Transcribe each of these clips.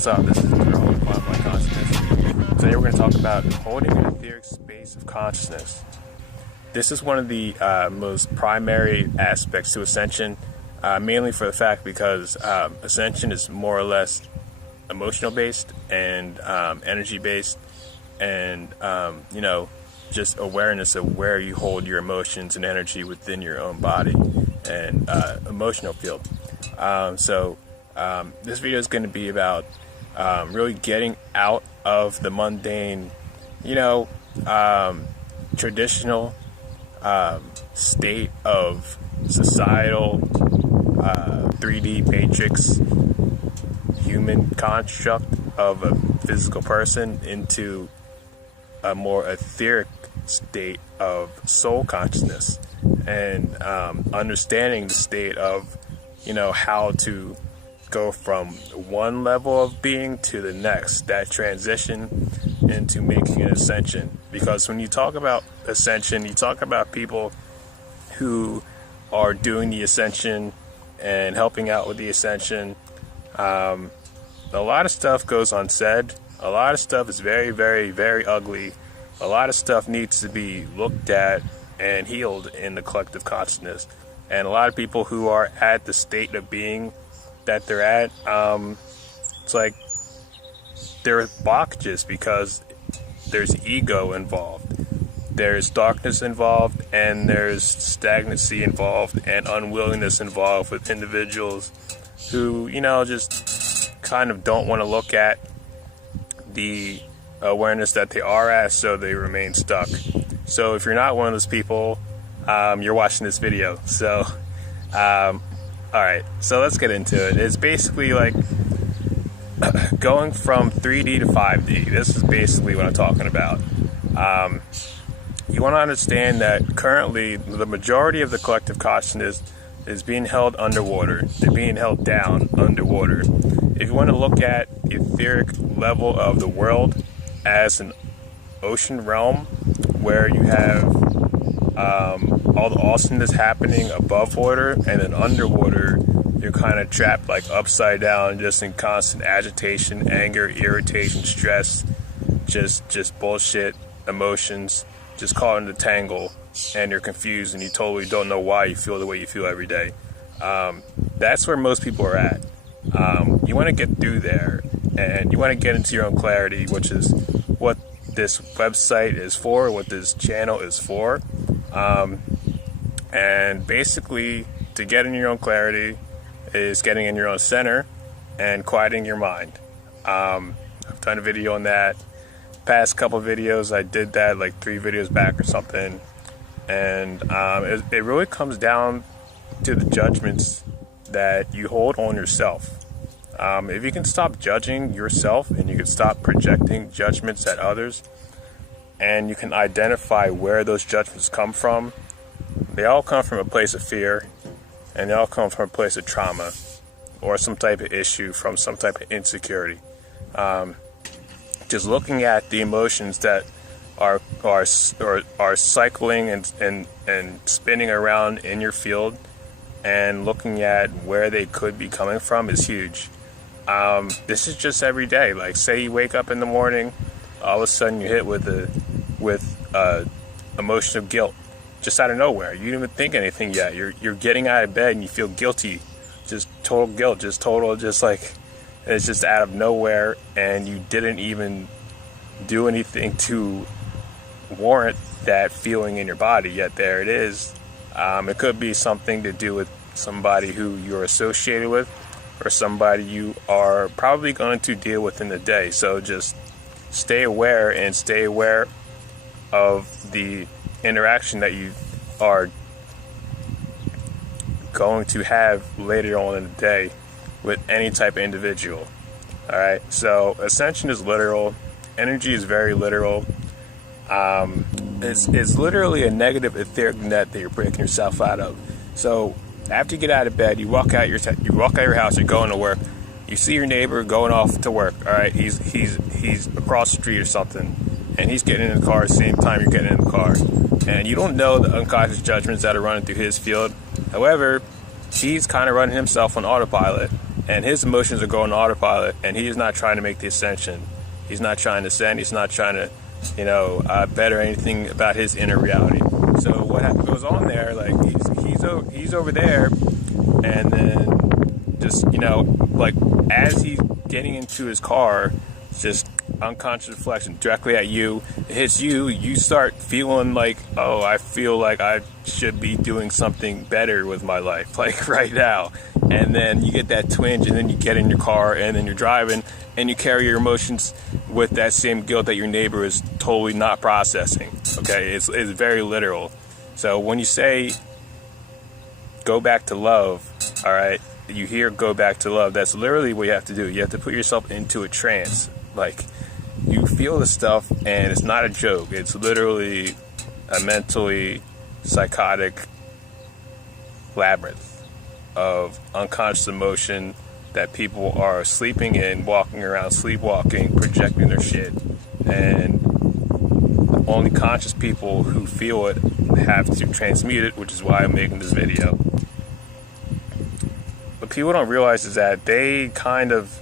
what's up? This is Girl with Quantum Consciousness. Today we're going to talk about holding an etheric space of consciousness. This is one of the most primary aspects to ascension, mainly for the fact because ascension is more or less emotional based and energy based, and just awareness of where you hold your emotions and energy within your own body and emotional field. This video is going to be about really getting out of the mundane, traditional state of societal 3D matrix human construct of a physical person into a more etheric state of soul consciousness, and understanding the state of how to go from one level of being to the next, that transition into making an ascension. Because when you talk about ascension, you talk about people who are doing the ascension and helping out with the ascension. A lot of stuff goes unsaid. A lot of stuff is very, very, very ugly. A lot of stuff needs to be looked at and healed in the collective consciousness. And a lot of people who are at the state of being that they're at, it's like there are blockages because there's ego involved, there's darkness involved, and there's stagnancy involved and unwillingness involved with individuals who, just kind of don't want to look at the awareness that they are at, so they remain stuck. So if you're not one of those people, you're watching this video. So alright, so let's get into it. It's basically like going from 3D to 5D. This is basically what I'm talking about. You want to understand that currently the majority of the collective consciousness is being held underwater. They're being held down underwater. If you want to look at the etheric level of the world as an ocean realm where you have all the awesomeness happening above water, and then underwater you're kind of trapped like upside down, just in constant agitation, anger, irritation, stress, just bullshit emotions, just caught in the tangle, and you're confused and you totally don't know why you feel the way you feel every day. That's where most people are at. You want to get through there, and you want to get into your own clarity, which is what this website is for, what this channel is for. And basically, to get in your own clarity is getting in your own center and quieting your mind. I've done a video on that. Past couple videos, I did that like 3 videos back or something. And it really comes down to the judgments that you hold on yourself. If you can stop judging yourself and you can stop projecting judgments at others, and you can identify where those judgments come from, they all come from a place of fear, and they all come from a place of trauma or some type of issue, from some type of insecurity. Just looking at the emotions that are cycling and spinning around in your field, and looking at where they could be coming from is huge. This is just every day. Like, say you wake up in the morning, all of a sudden you're hit with emotion of guilt, just out of nowhere. You didn't even think anything yet. You're getting out of bed and you feel guilty, just total guilt, just like it's just out of nowhere, and you didn't even do anything to warrant that feeling in your body, yet there it is. It could be something to do with somebody who you're associated with, or somebody you are probably going to deal with in the day. So just stay aware, and stay aware of the interaction that you are going to have later on in the day with any type of individual. Alright, so ascension is literal. Energy is very literal. It's literally a negative etheric net that you're breaking yourself out of. So after you get out of bed, you walk out your house, you're going to work. You see your neighbor going off to work. All right, he's across the street or something, and he's getting in the car at the same time you're getting in the car, and you don't know the unconscious judgments that are running through his field. However, he's kind of running himself on autopilot, and his emotions are going autopilot, and he is not trying to make the ascension. He's not trying to ascend. He's not trying to, better anything about his inner reality. So what goes on there, like he's over there, and then just like as he's getting into his car, just unconscious reflection directly at you. It hits you. You start feeling like, oh, I feel like I should be doing something better with my life, like right now. And then you get that twinge, and then you get in your car, and then you're driving, and you carry your emotions with that same guilt that your neighbor is totally not processing. Okay, it's very literal. So when you say go back to love, all right, you hear go back to love, that's literally what you have to do. You have to put yourself into a trance. Like, you feel the stuff, and it's not a joke. It's literally a mentally psychotic labyrinth of unconscious emotion that people are sleeping in, walking around, sleepwalking, projecting their shit. And only conscious people who feel it have to transmute it, which is why I'm making this video. What people don't realize is that they kind of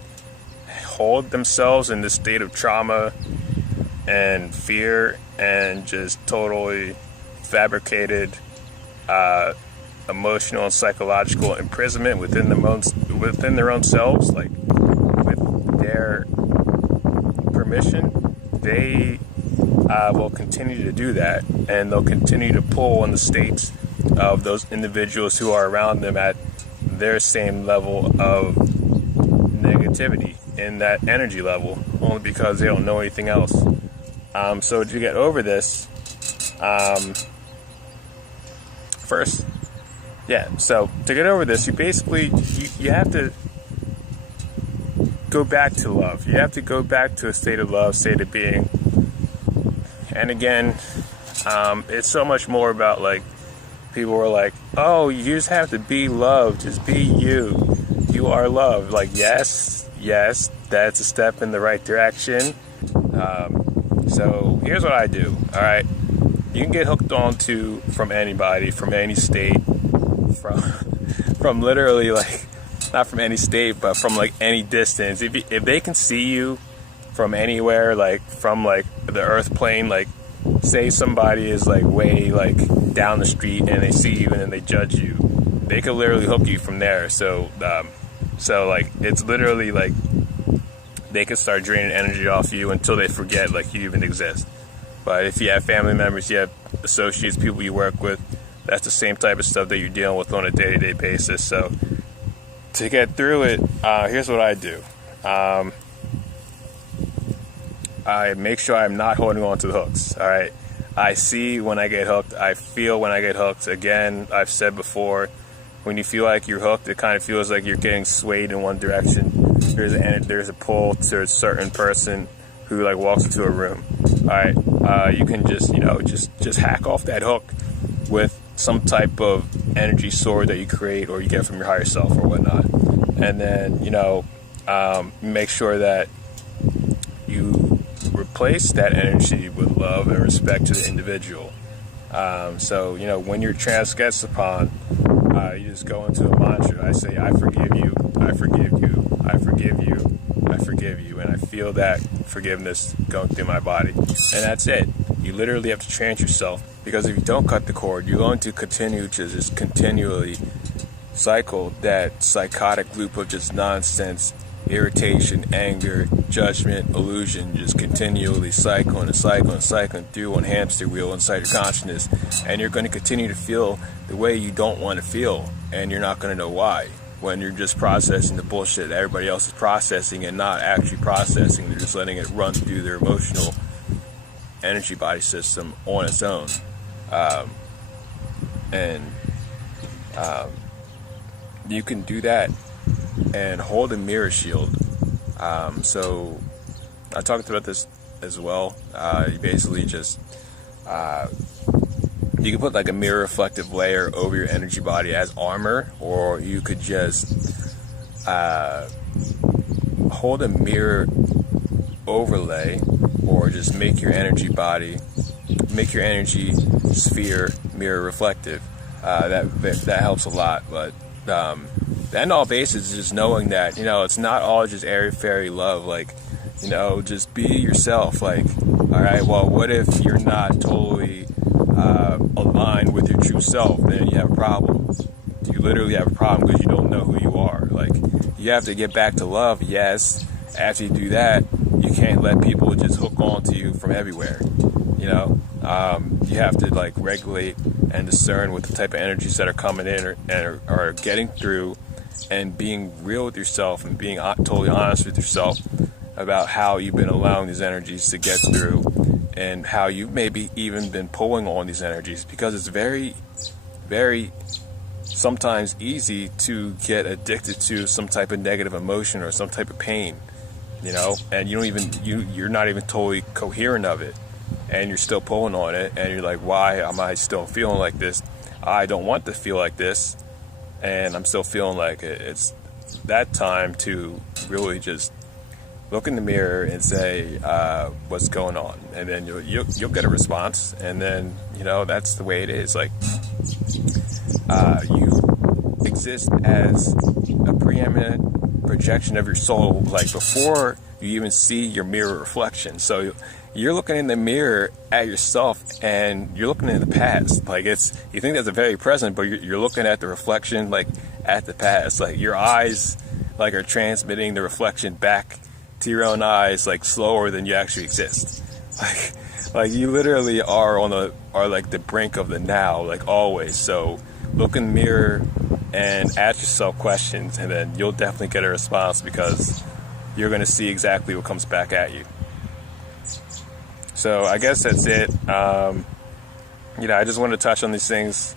hold themselves in this state of trauma and fear and just totally fabricated emotional and psychological imprisonment within their own selves. Like, with their permission, they will continue to do that, and they'll continue to pull on the states of those individuals who are around them at their same level of negativity in that energy level, only because they don't know anything else. So to get over this, first, so to get over this, you basically, you have to go back to love. You have to go back to a state of love, state of being. And again, it's so much more about, like, people are like, oh, you just have to be love, just be you. You are love. Like, yes, that's a step in the right direction. So here's what I do. All right, you can get hooked onto from anybody, from any state, from literally, like, not from any state, but from like any distance. If they can see you from anywhere, like from like the earth plane, like say somebody is like way like down the street and they see you and then they judge you, they could literally hook you from there. So like it's literally like they could start draining energy off you until they forget like you even exist. But if you have family members, you have associates, people you work with, that's the same type of stuff that you're dealing with on a day-to-day basis. So to get through it, here's what I do. I make sure I'm not holding on to the hooks. All right. I see when I get hooked. I feel when I get hooked. Again, I've said before, when you feel like you're hooked, it kind of feels like you're getting swayed in one direction. There's a pull to a certain person who like walks into a room. All right. You can just just hack off that hook with some type of energy sword that you create or you get from your higher self or whatnot, and then make sure that you replace that energy with love and respect to the individual. So when your trance gets upon, you just go into a mantra. I say, I forgive you, I forgive you, I forgive you, I forgive you, and I feel that forgiveness going through my body, and that's it. You literally have to trance yourself, because if you don't cut the cord, you're going to continue to just continually cycle that psychotic loop of just nonsense, irritation, anger, judgment, illusion, just continually cycling through one hamster wheel inside your consciousness, and you're going to continue to feel the way you don't want to feel, and you're not going to know why, when you're just processing the bullshit that everybody else is processing and not actually processing. They're just letting it run through their emotional energy body system on its own. You can do that and hold a mirror shield. So I talked about this as well. You basically just you can put like a mirror reflective layer over your energy body as armor, or you could just hold a mirror overlay, or just make your energy sphere mirror reflective. That helps a lot. But the end all basis is just knowing that, you know, it's not all just airy fairy love. Like, you know, just be yourself. Like, all right, well, what if you're not totally aligned with your true self? Then you have a problem. You literally have a problem because you don't know who you are. Like, you have to get back to love, yes. After you do that, you can't let people just hook on to you from everywhere. You know, you have to like regulate and discern with the type of energies that are coming in and are getting through, and being real with yourself and being totally honest with yourself about how you've been allowing these energies to get through, and how you've maybe even been pulling on these energies, because it's very, very sometimes easy to get addicted to some type of negative emotion or some type of pain, you know, and you're not even totally coherent of it, and you're still pulling on it, and you're like, why am I still feeling like this? I don't want to feel like this, and I'm still feeling like it. It's that time to really just look in the mirror and say, what's going on? And then you'll get a response. And then, you know, that's the way it is. Like, you exist as a preeminent projection of your soul, like before you even see your mirror reflection. So you're looking in the mirror at yourself, and you're looking in the past. Like, you think that's a very present, but you're looking at the reflection, like, at the past. Like, your eyes, like, are transmitting the reflection back to your own eyes, like, slower than you actually exist. Like you literally are like the brink of the now, like, always. So look in the mirror and ask yourself questions, and then you'll definitely get a response, because you're going to see exactly what comes back at you. So I guess that's it. You know, I just wanted to touch on these things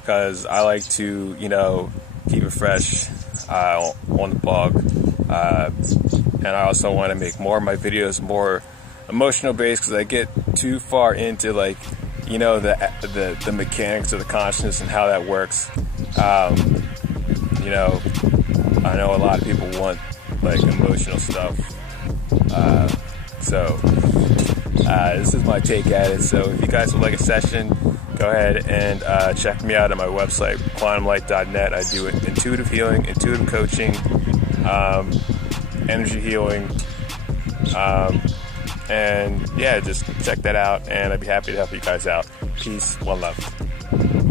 because I like to, you know, keep it fresh on the blog. And I also want to make more of my videos more emotional based, because I get too far into, like, you know, the mechanics of the consciousness and how that works. You know, I know a lot of people want, like, emotional stuff. So this is my take at it. So if you guys would like a session, go ahead and check me out on my website, quantumlight.net. I do intuitive healing, intuitive coaching, energy healing, and yeah, just check that out, and I'd be happy to help you guys out. Peace, one love.